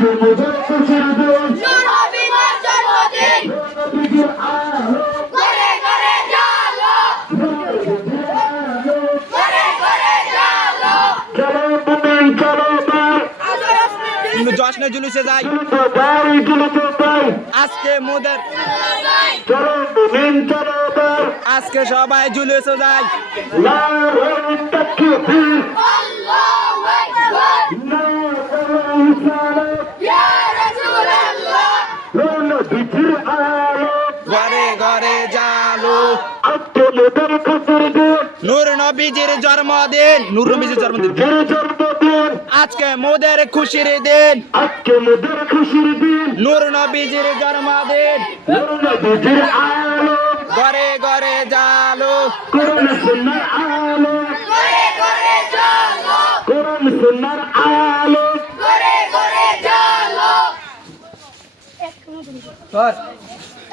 আজকে মোদের খুশির দিন নূর হাবিবের জন্মদিন নবীজির আলো ঘরে ঘরে জালো নবীজির আলো ঘরে ঘরে জালো চলো মুমিন চলো ভাই জশ্নে জুলুসে যাই জুলুসে ভাই জুলুসে ভাই আজকে মোদের চলো মুমিন চলো ভাই আজকে সবাই জুলুসে যাই নারে তাকবীর আল্লাহু আকবার নারে সালাত ইয়া রাসূলুল্লাহ নবীজির আলো ঘরে ঘরে জালো আজকে মোদের খুশির দিন নূর নবীজির জন্মদিন নূর নবীজির জন্মদিন নবীজির জন্মদিন আজকে মোদের খুশির দিন আজকে মোদের খুশির দিন নূর নবীজির জন্মদিন নবীজির আলো ঘরে ঘরে জালো কোরআন সুন্নাহর আলো ঘরে ঘরে জালো কোরআন সুন্নাহর আলো ঘরে ঘরে জালো ধর